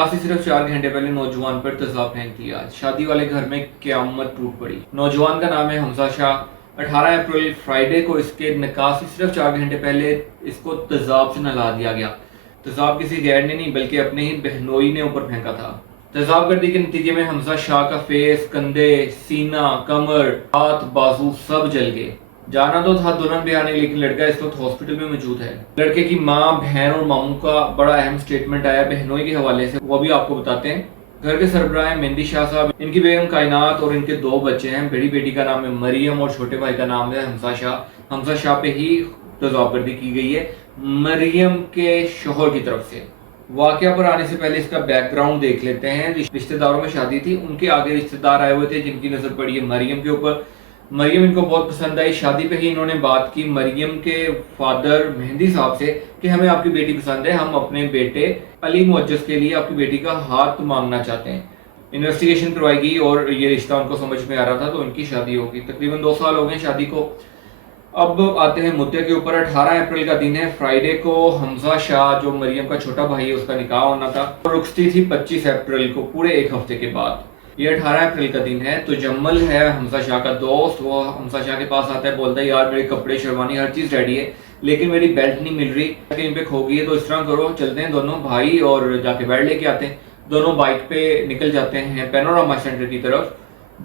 निकाह से सिर्फ 4 घंटे पहले नौजवान पर तेजाब फेंक दिया। शादी वाले घर में क़यामत टूट पड़ी। नौजवान का नाम है हमजा शाह। 18 अप्रैल फ्राइडे को इसके निकाह से सिर्फ 4 घंटे पहले इसको तेजाब से नहला दिया गया। तेजाब किसी गैर ने नहीं बल्कि अपने ही बहनोई ने ऊपर फेंका था। तेजाब गर्दी के नतीजे में हमजा शाह का फेस, कंधे, सीना, कमर, हाथ, बाजू सब जल गए। जाना तो था दुल्हन ब्याह ने, लेकिन लड़का इस वक्त हॉस्पिटल में मौजूद है। लड़के की माँ, बहन और मामू का बड़ा अहम स्टेटमेंट आया बहनोई के हवाले से, वो भी आपको बताते हैं। घर के सरबराह हैं मेहंदी शाह साहब, इनकी बेगम कायनात और इनके 2 बच्चे हैं। बड़ी बेटी का नाम है मरियम और छोटे भाई का नाम है हमजा शाह। हमजा शाह पे ही तेजाब गर्दी की गई है मरियम के शोहर की तरफ से। वाकया पर आने से पहले इसका बैकग्राउंड देख लेते हैं। रिश्तेदारों में शादी थी, उनके आगे रिश्तेदार आए हुए थे जिनकी नजर पड़ी है मरियम के ऊपर। मरियम इनको बहुत पसंद आई। शादी पे ही इन्होंने बात की मरियम के फादर मेहंदी साहब से कि हमें आपकी बेटी पसंद है, हम अपने बेटे अली मुअज्जज के लिए आपकी बेटी का हाथ मांगना चाहते हैं। इन्वेस्टिगेशन करवाएगी और ये रिश्ता उनको समझ में आ रहा था तो उनकी शादी होगी। तकरीबन 2 साल हो गए शादी को। अब आते हैं मुद्दे के ऊपर। 18 अप्रैल का दिन है, फ्राइडे को हमजा शाह जो मरियम का छोटा भाई है उसका निकाह होना था और रुखसती थी 25 अप्रैल को, पूरे 1 हफ्ते के बाद। ये 18 अप्रैल का दिन है। तो जम्मल है हमजा शाह का दोस्त, वो हमजा शाह के पास आता है, बोलता है यार मेरे कपड़े, शेरवानी, हर चीज़ रेडी है लेकिन मेरी बेल्ट नहीं मिल रही, कहीं पे खो गई है। तो इस तरह करो, चलते हैं दोनों भाई और जाके बेल्ट लेके आते हैं। दोनों बाइक पे निकल जाते हैं पैनोरामा सेंटर की तरफ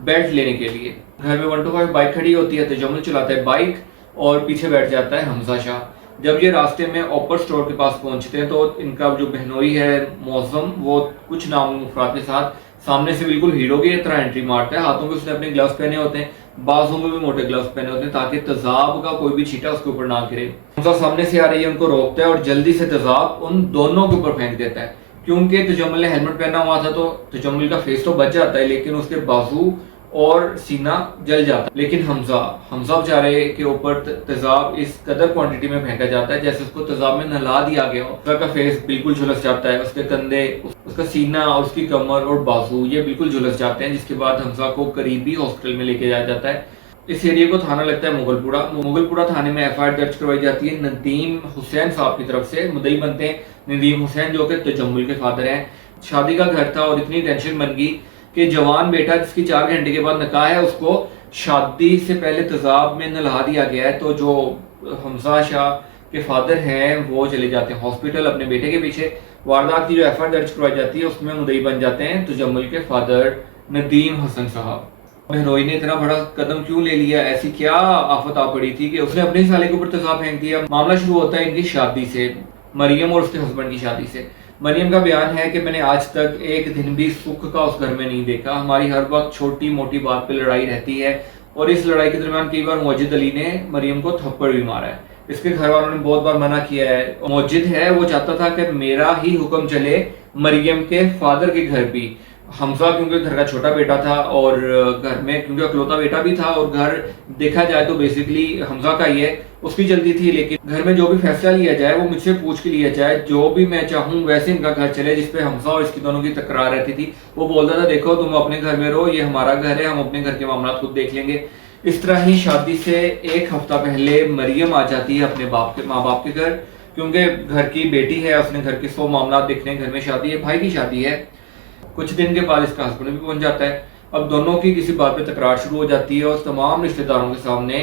बेल्ट लेने के लिए। घर में 125 बाइक खड़ी होती है तो जम्मल चलाता है बाइक और पीछे बैठ जाता है हमजा शाह। जब ये रास्ते में ओपर स्टोर के पास पहुंचते हैं तो इनका जो बहनोई है मौसम, वो कुछ नामुफराद के साथ सामने से बिल्कुल हीरो की तरह एंट्री मारता है। हाथों में उसने अपने ग्लव्स पहने होते हैं, बाजू में भी मोटे ग्लव्स पहने होते हैं ताकि तेजाब का कोई भी छींटा उसके ऊपर ना गिरे। हमजा सामने से आ रही है, उनको रोकता है और जल्दी से तेजाब उन दोनों के ऊपर फेंक देता है। क्योंकि तजम्मुल ने हेलमेट पहना हुआ था तो तजम्मुल का फेस तो बच जाता है लेकिन उसके बाजू और सीना जल जाता है। लेकिन हमजा बेचारे के ऊपर तेजाब इस कदर क्वांटिटी में फेंका जाता है जैसे उसको तेजाब में नहला दिया गया हो। उसका फेस बिल्कुल झुलस जाता है, उसके कंधे, उसका सीना और उसकी कमर और बाजू ये बिल्कुल झुलस जाते हैं, जिसके बाद हमजा को करीबी हॉस्पिटल में लेके जाया जाता है। इस एरिया को थाना लगता है मुगलपुरा थाने में एफआईआर दर्ज करवाई जाती है नदीम हुसैन साहब की तरफ से। मुद्दई बनते हैं नदीम हुसैन जो कि तजम्मुल के फादर हैं। शादी का घर था और इतनी टेंशन बन गई कि जवान बेटा जिसकी 4 घंटे के बाद निकाह है उसको शादी से पहले तेजाब में नहला दिया गया है। तो जो हमजा शाह के फादर हैं वो चले जाते हैं हॉस्पिटल अपने बेटे के पीछे। वारदात की जो एफआईआर दर्ज करवाई जाती है उसमें मुद्दई बन जाते हैं तजम्मुल के फादर नदीम हसन साहब। बहनोई ने इतना बड़ा कदम क्यों ले लिया, ऐसी क्या आफत आ पड़ी थी कि उसने अपने ही साले के ऊपर तेजाब फेंक दिया। मामला शुरू होता है इनकी शादी से, मरियम और उसके हस्बैंड की शादी से। मरियम का बयान है कि मैंने आज तक एक दिन भी सुख का उस घर में नहीं देखा, हमारी हर वक्त छोटी मोटी बात पे लड़ाई रहती है और इस लड़ाई के दरमियान कई बार मोजिद अली ने मरियम को थप्पड़ भी मारा है। इसके घर वालों ने बहुत बार मना किया है। मोजिद है वो चाहता था कि मेरा ही हुक्म चले मरियम के फादर के घर भी। हमजा क्योंकि घर का छोटा बेटा था और घर में क्योंकि अकलौता बेटा भी था और घर देखा जाए तो बेसिकली हमजा का ही है, उसकी जल्दी थी। लेकिन घर में जो भी फैसला लिया जाए वो मुझसे पूछ के लिया जाए, जो भी मैं चाहूँ वैसे इनका घर चले। जिसपे हमजा और इसकी दोनों की तकरार रहती थी। वो बोलता था देखो तुम अपने घर में रहो, ये हमारा घर है, हम अपने घर के मामला खुद देख लेंगे। इस तरह ही शादी से 1 हफ्ता पहले मरियम आ जाती है अपने माँ बाप के घर, क्योंकि घर की बेटी है, उसने घर के 100 मामला देखने, घर में शादी है, भाई की शादी है। कुछ दिन के बाद इसका हस्बैंड भी पहुंच जाता है। अब दोनों की किसी बात पे तकरार शुरू हो जाती है और तमाम रिश्तेदारों के सामने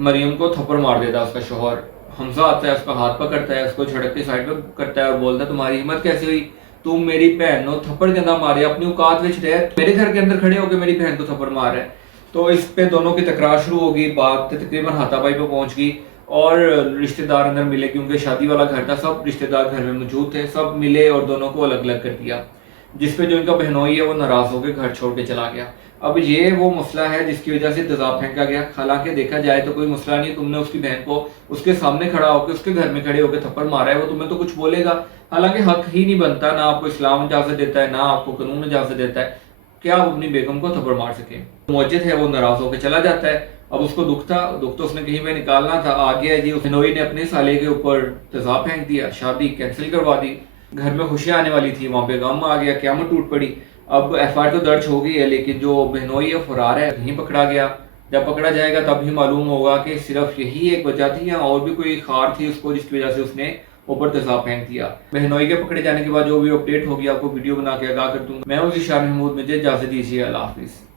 मरियम को थप्पड़ मार देता है उसका शोहर। हमजा आता है, उसका हाथ पकड़ता है, उसको झड़क के साइड पे करता है और बोलता है तुम्हारी हिम्मत कैसे हुई, तुम मेरी बहन को थप्पड़ के मारे, अपनी औकात विच रहे, मेरे घर के अंदर खड़े होकर मेरी बहन को थप्पड़ मार रहा है। तो इस पे दोनों की तकरार शुरू हो गई, बात तकरीबन हाथापाई पे पहुंच गई और रिश्तेदार अंदर मिले क्योंकि शादी वाला घर था, सब रिश्तेदार घर में मौजूद थे, सब मिले और दोनों को अलग अलग कर दिया। जिसपे जो इनका बहनोई है वो नाराज होकर घर छोड़ के चला गया। अब ये वो मसला है जिसकी वजह से तेजाब फेंका गया। हालांकि देखा जाए तो कोई मसला नहीं, तुमने उसकी बहन को उसके सामने खड़ा होकर उसके घर में खड़े होकर थप्पड़ मारा है, वो तुम्हें तो कुछ बोलेगा। हालांकि हक ही नहीं बनता, ना आपको इस्लाम इजाजत देता है ना आपको कानून इजाजत देता है कि आप अपनी बेगम को थप्पड़ मार सके। मुअज्जिद है वो नाराज होकर चला जाता है। अब उसको दुख तो उसने कहीं पे निकालना था, आ गया जी। बहनोई ने अपने साले के ऊपर तेजाब फेंक दिया, शादी कैंसिल करवा दी। घर में खुशियां आने वाली थी, वहां पे गम आ गया, क़यामत टूट पड़ी। अब एफआईआर तो दर्ज हो गई है लेकिन जो बहनोई है फरार है, नहीं पकड़ा गया। जब पकड़ा जाएगा तब ही मालूम होगा कि सिर्फ यही एक वजह थी या और भी कोई खार थी उसको जिसकी वजह से उसने اوپر تیزاب پھینک دیا۔ بہنوئی کے پکڑے جانے کے بعد جو بھی اپڈیٹ ہوگی آپ کو ویڈیو بنا کے آگاہ کر دوں گا۔ میں ہوں ذیشان محمود، مجھے اجازت دیجیے، اللہ حافظ۔